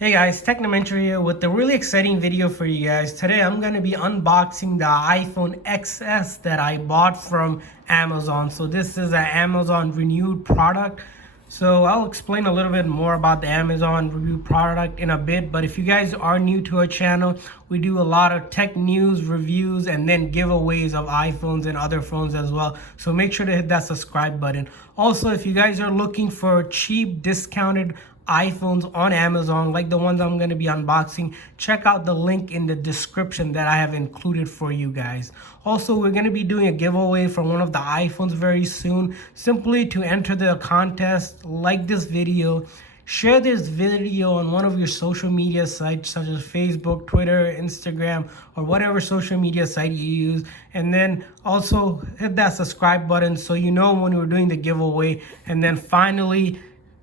Hey guys, Technomentary here with a really exciting video for you guys. Today I'm going to be unboxing the iPhone XS that I bought from Amazon. So this is an Amazon renewed product. So I'll explain a little bit more about the Amazon renewed product in a bit. But if you guys are new to our channel, we do a lot of tech news, reviews, and then giveaways of iPhones and other phones as well. So make sure to hit that subscribe button. Also, if you guys are looking for cheap, discounted iPhones on Amazon, like the ones I'm going to be unboxing, check out the link in the description that I have included for you guys. Also, we're going to be doing a giveaway for one of the iPhones very soon. Simply to enter the contest, like this video, share this video on one of your social media sites such as Facebook, Twitter, Instagram, or whatever social media site you use. And then also hit that subscribe button so you know when we're doing the giveaway. And then finally,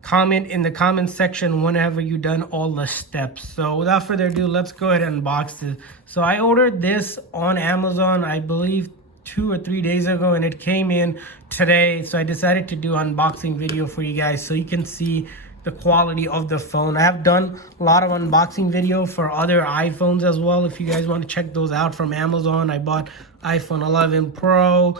comment in the comment section whenever you've done all the steps. So without further ado, let's go ahead and unbox this. So I ordered this on Amazon, I believe 2 or 3 days ago, and it came in today. So I decided to do an unboxing video for you guys so you can see the quality of the phone. I have done a lot of unboxing video for other iPhones as well. If you guys want to check those out from Amazon, I bought iPhone 11 Pro,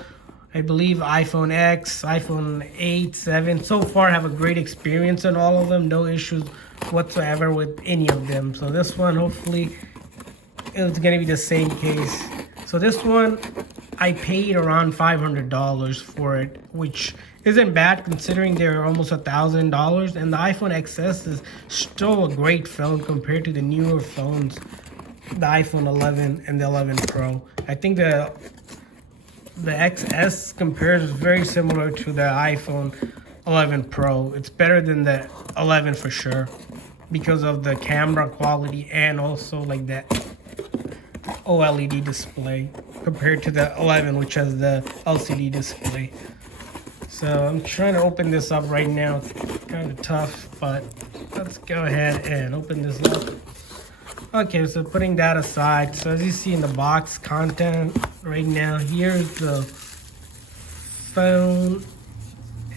I believe iPhone X, iPhone 8, 7. So far, I have a great experience on all of them. No issues whatsoever with any of them. So this one, hopefully, it's going to be the same case. So this one, I paid around $500 for it, which isn't bad considering they're almost $1,000. And the iPhone XS is still a great phone compared to the newer phones, the iPhone 11 and the 11 Pro. I think the XS compares very similar to the iPhone 11 Pro. It's better than the 11 for sure because of the camera quality and also like that OLED display compared to the 11, which has the LCD display. So I'm trying to open this up right now. It's kind of tough, but let's go ahead and open this up. Okay, so putting that aside, so as you see in the box content right now, here's the phone,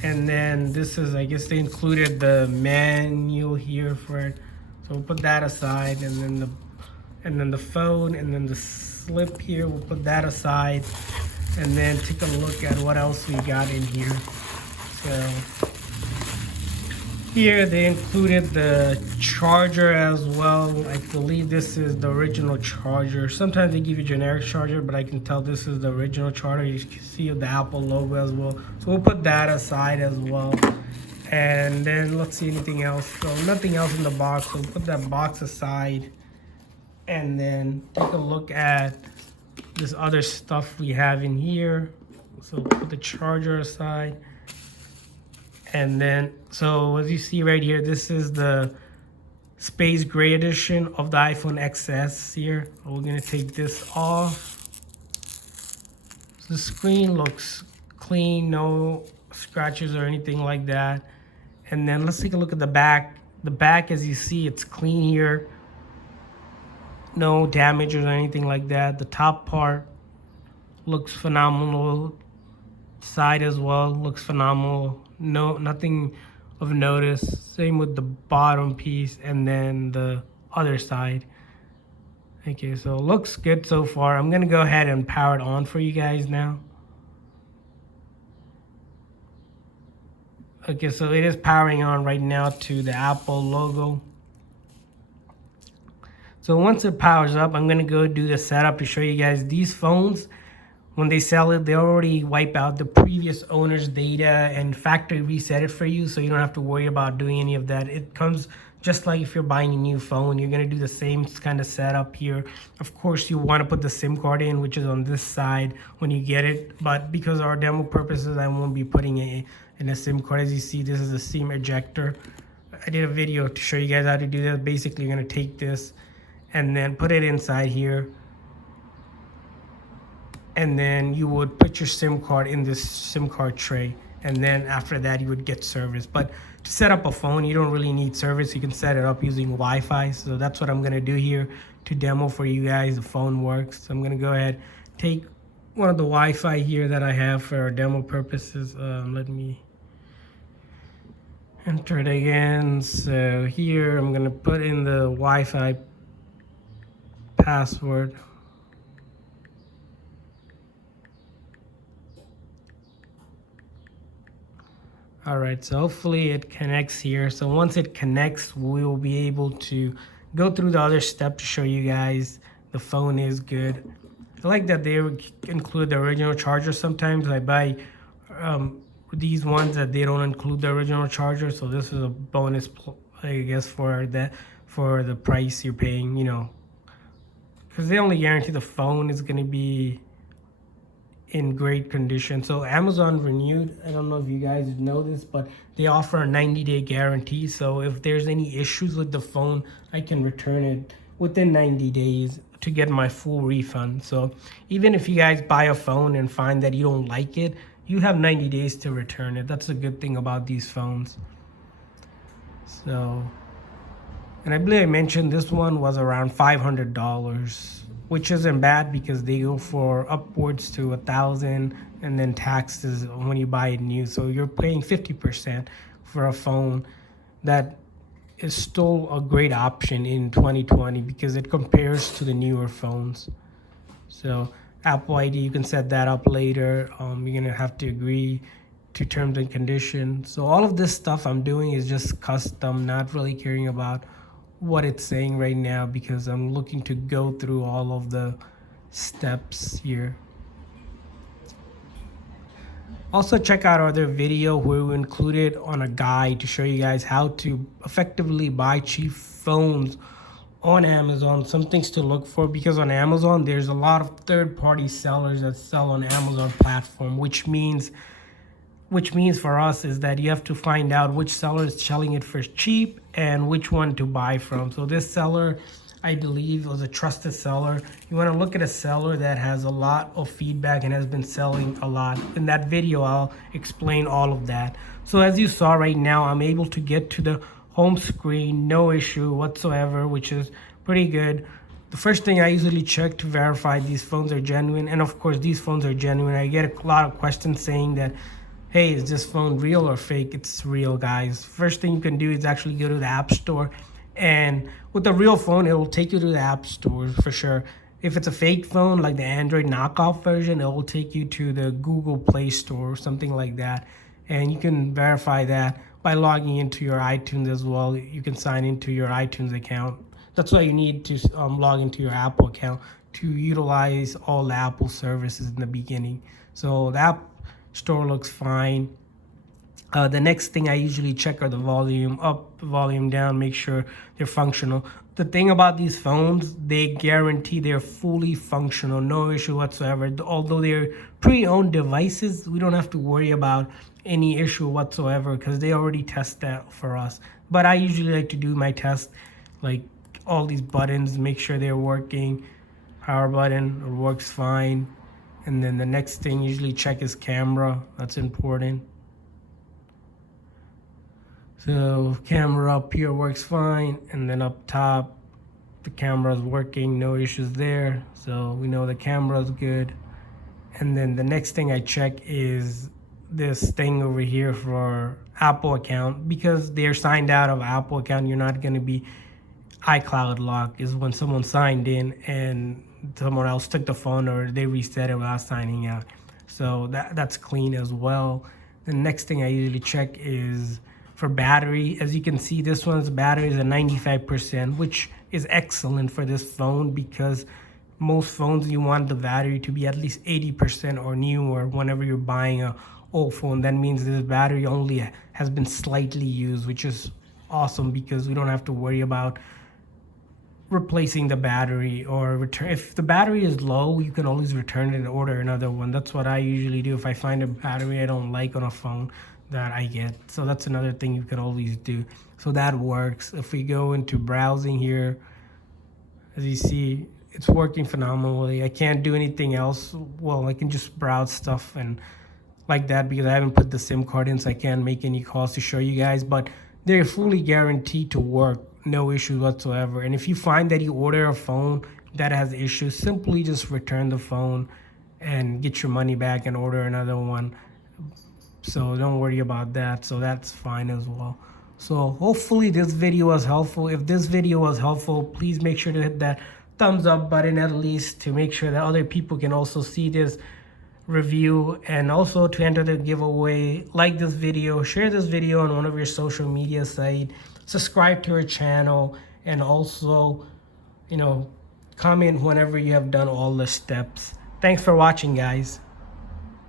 and then this is, I guess they included the manual here for it. So we'll put that aside, and then the phone, and then the slip here, we'll put that aside, and then take a look at what else we got in here. So here they included the charger as well. I believe this is the original charger. Sometimes they give you generic charger, but I can tell this is the original charger. You can see the Apple logo as well. So we'll put that aside as well. And then let's see anything else. So nothing else in the box. So we'll put that box aside. And then take a look at this other stuff we have in here. So put the charger aside. And then, so as you see right here, this is the space gray edition of the iPhone XS here. We're gonna take this off. So the screen looks clean, no scratches or anything like that. And then let's take a look at the back. The back, as you see, it's clean here. No damages or anything like that. The top part looks phenomenal. Side as well looks phenomenal. No, nothing of notice. Same with the bottom piece and then the other side. Okay, so it looks good so far. I'm gonna go ahead and power it on for you guys now. Okay, so it is powering on right now to the Apple logo. So once it powers up, I'm gonna go do the setup to show you guys these phones. When they sell it, they already wipe out the previous owner's data and factory reset it for you, so you don't have to worry about doing any of that. It comes just like if you're buying a new phone. You're going to do the same kind of setup here. Of course, you want to put the SIM card in, which is on this side when you get it. But because of our demo purposes, I won't be putting it in a SIM card. As you see, this is a SIM ejector. I did a video to show you guys how to do that. Basically, you're going to take this and then put it inside here. And then you would put your SIM card in this SIM card tray. And then after that, you would get service. But to set up a phone, you don't really need service. You can set it up using Wi-Fi. So that's what I'm going to do here to demo for you guys. The phone works. So I'm going to go ahead, take one of the Wi-Fi here that I have for our demo purposes. Let me Enter it again. So here I'm gonna put in the Wi-Fi password. All right, so hopefully it connects here. So once it connects, we will be able to go through the other step to show you guys the phone is good. I like that they include the original charger. Sometimes I buy these ones that they don't include the original charger. So this is a bonus, I guess, for that, for the price you're paying, you know, because they only guarantee the phone is going to be in great condition. So Amazon Renewed, I don't know if you guys know this, but they offer a 90-day guarantee. So if there's any issues with the phone, I can return it within 90 days to get my full refund. So even if you guys buy a phone and find that you don't like it, you have 90 days to return it. That's a good thing about these phones. So, and I believe I mentioned this one was around $500, which isn't bad because they go for upwards to 1,000, and then taxes when you buy it new. So you're paying 50% for a phone that is still a great option in 2020 because it compares to the newer phones. So Apple ID, you can set that up later. You're gonna have to agree to terms and conditions. So all of this stuff I'm doing is just custom, not really caring about what it's saying right now because I'm looking to go through all of the steps here. Also check out our other video where we included on a guide to show you guys how to effectively buy cheap phones on Amazon. Some things to look for because on Amazon there's a lot of third-party sellers that sell on Amazon platform, which means for us is that you have to find out which seller is selling it for cheap and which one to buy from. So this seller, I believe, was a trusted seller. You want to look at a seller that has a lot of feedback and has been selling a lot. In that video, I'll explain all of that. So as you saw right now, I'm able to get to the home screen, no issue whatsoever, which is pretty good. The first thing I usually check to verify these phones are genuine, and of course these phones are genuine. I get a lot of questions saying that, hey, is this phone real or fake? It's real, guys. First thing you can do is actually go to the App Store. And with a real phone, it will take you to the App Store for sure. If it's a fake phone, like the Android knockoff version, it will take you to the Google Play Store or something like that. And you can verify that by logging into your iTunes as well. You can sign into your iTunes account. That's why you need to log into your Apple account to utilize all the Apple services in the beginning. So the App Store looks fine. The next thing I usually check are the volume up, volume down, make sure they're functional. The thing about these phones, they guarantee they're fully functional, no issue whatsoever. Although they're pre-owned devices, we don't have to worry about any issue whatsoever because they already test that for us. But I usually like to do my test, like all these buttons, make sure they're working. Power button works fine. And then the next thing usually check is camera. That's important. So camera up here works fine, and then up top the camera is working, no issues there. So we know the camera is good. And then the next thing I check is this thing over here for Apple account. Because they're signed out of Apple account, you're not going to be iCloud lock. Is when someone signed in and someone else took the phone or they reset it without signing out. So that's clean as well. The next thing I usually check is for battery. As you can see, this one's battery is at 95%, which is excellent for this phone because most phones you want the battery to be at least 80% or newer whenever you're buying a old phone. That means this battery only has been slightly used, which is awesome because we don't have to worry about replacing the battery or return. If the battery is low, you can always return it and order another one. That's what I usually do if I find a battery I don't like on a phone that I get. So that's another thing you can always do. So that works. If we go into browsing here, as you see, it's working phenomenally. I can't do anything else. Well, I can just browse stuff and like that because I haven't put the SIM card in, so I can't make any calls to show you guys, but they're fully guaranteed to work. No issues whatsoever. And if you find that you order a phone that has issues, simply just return the phone and get your money back and order another one. So don't worry about that. So that's fine as well. So hopefully this video was helpful. If this video was helpful, please make sure to hit that thumbs up button at least, to make sure that other people can also see this review. And also to enter the giveaway, like this video, share this video on one of your social media sites, subscribe to our channel, and also, comment whenever you have done all the steps. Thanks for watching, guys.